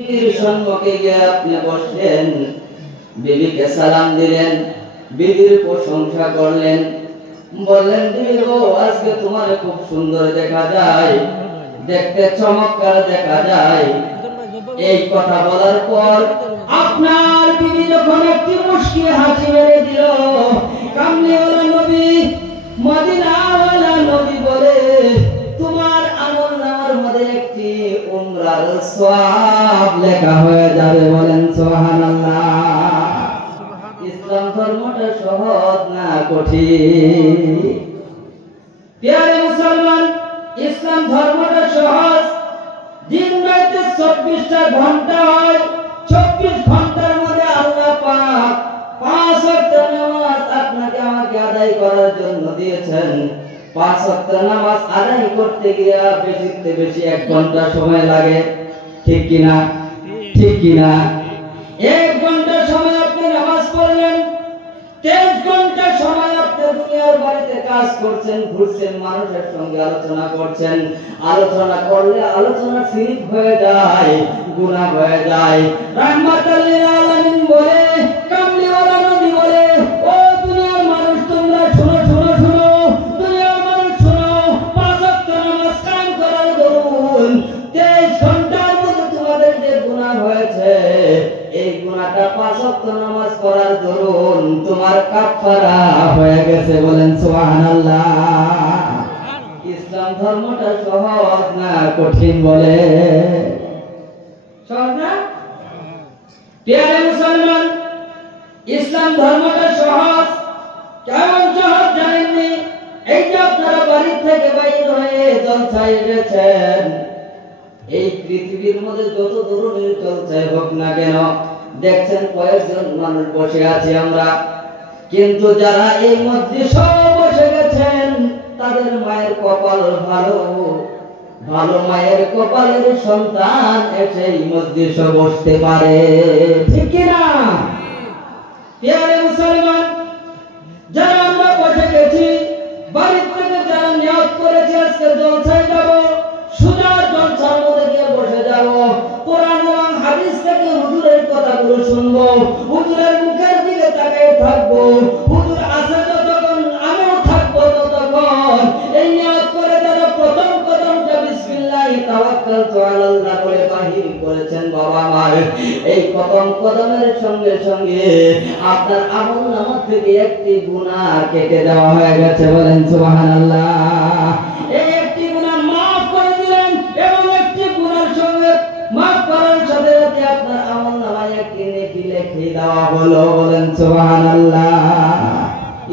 সম্মুখে গিয়ে আপনি বসলেন, বিবিকে সালাম দিলেন, বিবির প্রশংসা করলেন, বললেন বিবি গো আজকে তোমার খুব সুন্দর দেখা যায়, দেখতে চমৎকার দেখা যায়। এই কথা বলার পর আপনার বিবি যখন একটি মুস্কি হাসি মেরে দিল, কামলিওয়ালা নবী, মদিনাওয়ালা নবী বলে তোমার আমলনামার মধ্যে একটি উমরার সওয়াব লেখা হয়ে যাবে। বলেন সুবহানাল্লাহ। ইসলাম ধর্মটা সহজ না কঠিন? প্রিয় মুসলমান, ইসলাম ধর্মটা সহজ। দিন রাতে 24টা ঘন্টা হয়, 24 ঘন্টার মধ্যে আল্লাহ পাক 5 ওয়াক্ত নামাজ আপনাকে আমাকে আদায় করার জন্য দিয়েছেন। 5 ওয়াক্ত নামাজ আদায় করতে গিয়ে বেশিতে বেশি 1 ঘন্টা সময় লাগে, ঠিক কিনা? ঠিক কিনা? 1 ঘন্টা সময় আপনি নামাজ পড়লেন, 23 ঘন্টা সময় আপনি দুনিয়ার বাড়িতে কাজ করছেন, ঘুরছেন, মানুষের সঙ্গে আলোচনা করছেন। আলোচনা করলে আলোচনা শিরক হয়ে যায়, গুনাহ হয়ে যায়। রাহমাতুল লিল আলামিন বলে, কামলিওয়ালা নবী বলে, ও দুনিয়ার মানুষ তোমরা শুনো শুনো শুনো, দুনিয়ার মানুষ শুনো, 5 ওয়াক্ত নামাজ কায়েম করার দরুন 23 ঘন্টার মধ্যে তোমাদের যে গুনাহ হয়েছে, এই গুনাহটা 5 ওয়াক্ত নামাজ পড়ার দরুন তোমার কাফারা হয়ে গেছে। বলেন সুবহানাল্লাহ। ইসলাম ধর্মটা সহজ না কঠিন? বলে সহজ না? প্রিয় মুসলমান, ইসলাম ধর্মটা সহজ। কেমন সহজ জানেননি? এই যে আপনারা বাড়ি থেকে বাইরে হয়ে জলসায় এসেছেন, এই পৃথিবীর মধ্যে যত ধরনের জলসায় হোক না কেন, দেখছেন কয়েকজন মানুষ বসে আছি আমরা, কিন্তু যারা এই মজলিসে বসে গেছেন তাদের মায়ের কপাল ভালো, ভালো মায়ের কপালের সন্তান এসে এই মজলিসে বসতে পারে, ঠিক কি না? প্রিয় মুসলমান, যারা আমরা বসে গেছি, বাড়ি থেকে যারা নিয়ত করেছি আজকে জলসায় যাব, সুজা জলসার মধ্যে গিয়ে বসে যাব, কোরআন এবং হাদিস থেকে হুজুরের কথাগুলো শুনবো, হুজুরের মুখের দিকে তাকিয়ে থাকবো, হুজুর আছে যতক্ষণ আমিও থাকবো ততক্ষণ। এই নিয়ত করে যারা প্রথম কদমটা বিসমিল্লাহি তাওয়াক্কালতু আলাল্লাহ বলে বাহির করেছেন বাবা আমার, এই প্রথম কদমের সঙ্গে সঙ্গে আপনার আমলনামা থেকে একটি গুনাহ কেটে দেওয়া হয়ে গেছে। বলেন সুবহানাল্লাহ। এই একটি গুনাহ মাফ করে দিলেন এবং একটি গুনাহের সঙ্গে মাফ করার সাথে সাথে আপনার আমলনামায় একটি নেকি লিখে দেওয়া হলো। বলেন সুবহানাল্লাহ।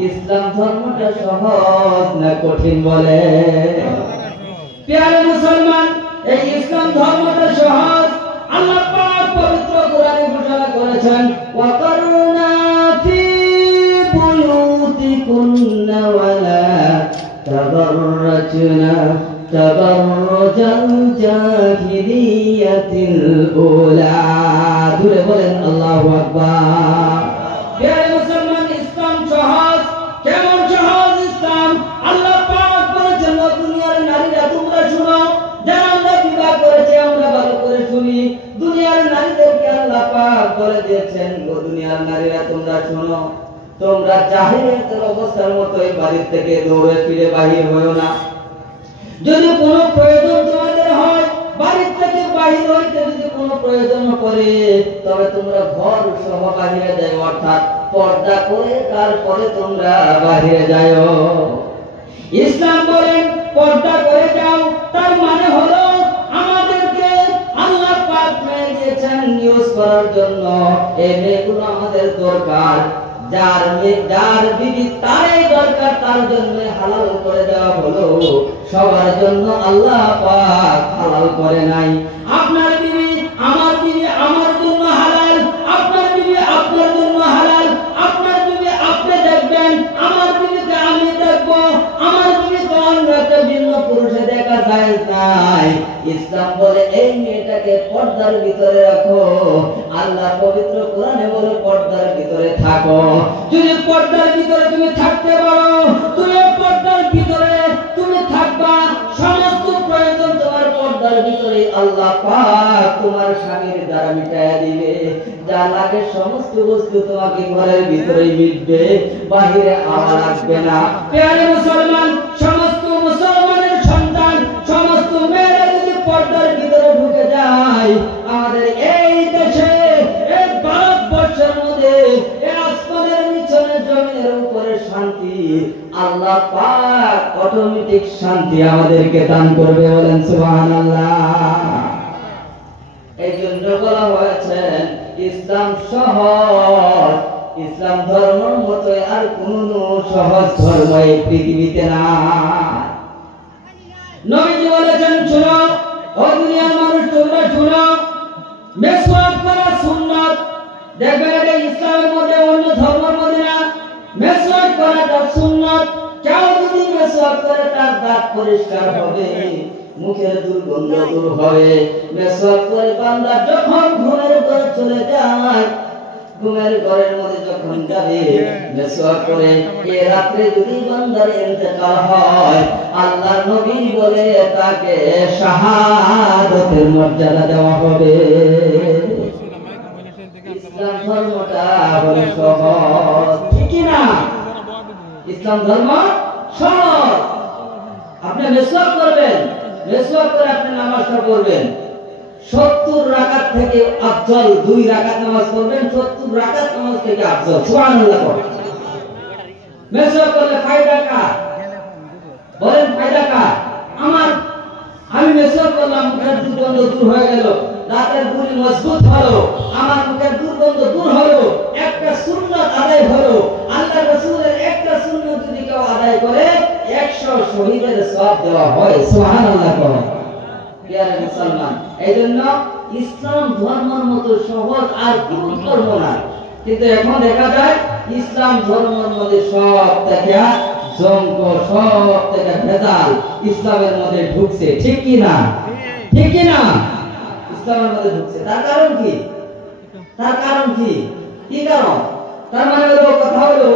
ইসলাম ধর্মটা সহজ না কঠিন? বলে প্রিয় মুসলমান, এই ইসলাম ধর্মটা সহজ। আল্লাহ পাক পবিত্র কোরআনে ঘোষণা করেছেন, ওয়াকারনা ফি বুয়ুতিকুন্না ওয়ালা তাবাররাজনা তাবাররুজাল জাহিলিয়াতিল উলা। দূরে বলেন আল্লাহু আকবার। প্রিয় মুসলমান, ইসলাম সহজ। কেমন সহজ ইসলাম? আল্লাহ পাক বলেছেন, ও দুনিয়ার নারীরা তোমরা শুনো, যারা আমরা বিবাহ করেছি আমরা ভালো করে শুনি। দুনিয়ার নারীদেরকে আল্লাহ পাক বলে দিয়েছেন, ও দুনিয়ার নারীরা তোমরা শুনো, তোমরা জাহিলিয়াতের অবস্থার মতোই বাড়ি থেকে দৌড়ে ফিরে বাহির হইও না। যদি কোনো প্রয়োজন তোমাদের হয়, বাড়ি থেকে বাহির হইতে যদি কোনো প্রয়োজন পড়ে, তবে তোমরা ঘর সহ বাহিরে যাও, অর্থাৎ পর্দা করে তারপরে তোমরা বাহিরে যাও। ইসলাম বলেন পর্দা করে যাও, তার মানে হলো আমাদেরকে আল্লাহ পাক মেয়ে দিয়েছেন ইউজ করার জন্য। এই মেয়েগুলো আমাদের দরকার। যার বিবি তারই দরকার, তার জন্য হালাল করে দেওয়া হলো। সবার জন্য আল্লাহ পাক হালাল করে নাই। আপনার বিবি আমার বিবি আমার জন্য হালাল, আপনার বিবি আপনার জন্য হালাল। আপনার বিবি আপনি দেখবেন, আমার বিবিকে আমি দেখবো, আমার বিবিকে অন্য একটা ভিন্ন পুরুষে দেখা যায় নাই। ইসলাম বলে এই মেয়েটাকে পর্দার ভিতরে রাখো। আল্লাহ পবিত্র কোরআনে বলে পর্দার ভিতরে থাকো। যদি পর্দার ভিতরে তুমি থাকতে পারো, তুমি পর্দার ভিতরে তুমি থাকবা, সমস্ত প্রয়োজন তোমার পর্দার পর্দার ভিতরে আল্লাহ পাক তোমার স্বামীর দ্বারা মিটাইয়া দিবে। যা লাগে সমস্ত বস্তু তোমাকে ঘরের ভিতরে মিটবে, বাহিরে আওয়া লাগবে না। প্রিয় মুসলমান, সমস্ত মুসলমানের সন্তান, সমস্ত মেয়েরা যদি পর্দার ভিতরে ঢুকে যায়, আমাদের এই দেশে, এই ভারতবর্ষের মধ্যে, এই আসমানের নিচনে জমিনের উপরে শান্তি আল্লাহ পাক অটোমেটিক শান্তি আমাদেরকে দান করবে। বলেন সুবহানাল্লাহ। এই জন্য বলা হয়েছে ইসলাম সহজ, ইসলাম ধর্মের মতো আর কোন সহজ ধর্ম এই পৃথিবীতে নাই। নবীজি বলেছেন, শুনো ও দুনিয়ার মানুষ, তোমরা শুনো, মেসওয়াক করা সুন্নাত। দেখবেন এটা ইসলামের মধ্যে, অন্য ধর্মের মধ্যে না। মেসওয়াক করাটা সুন্নাত। কেউ যদি মেসওয়াক করে তার দাঁত পরিষ্কার হবে, মুখের দুর্গন্ধ দূর হবে। মেসওয়াক করে বান্দা যখন ঘুমের ঘরে চলে যায়, ঘুমের ঘরের মধ্যে যখন যাবে, মেসওয়াক করে এই রাতে যদি বান্দার ইন্তেকাল হয়, আল্লাহর নবী বলে তাকে শাহাদাতের মর্যাদা দেওয়া হবে। ইসলাম ধর্মটা বড় সহজ, ঠিক না? ইসলাম ধর্ম সহজ। আপনি মেসওয়াক করবেন, মেসওয়াক করে আপনি নামাজটা পড়বেন। 70 রাকাত থেকে আফজল 2 রাকাত নামাজ পড়বেন, 70 রাকাত নামাজ থেকে আফজল। সুবহানাল্লাহ। মেসওয়াক করলে ফায়দা কার? বলেন ফায়দা কার? আমি মেসওয়াক করলাম, মুখের দুর্গন্ধ দূর হয়ে গেল, দাঁতের গুলি মজবুত হলো, আমার মুখের দুর্গন্ধ দূর হলো, একটা সুন্নাত আদায় হলো। আল্লাহর রাসূলের একটা সুন্নাত যদি কেউ আদায় করে 100 শহীদের সওয়াব দেওয়া হয়। সুবহানাল্লাহ। প্রিয় মুসলমান, এইজন্য ইসলাম ধর্মের মতো সহজ আর কোন ধর্ম না। কিন্তু এখন দেখা যায় ইসলাম ধর্মের মধ্যে সব থেকে জঙ্গ, সব থেকে ভেজাল ইসলামের মধ্যে ঢুকছে, ঠিক কি না? ঠিক কি না? ইসলামের মধ্যে ঢুকছে। তার কারণ কি? তার কারণ কি? কি কারণ? তার মানে হলো, কথা হলো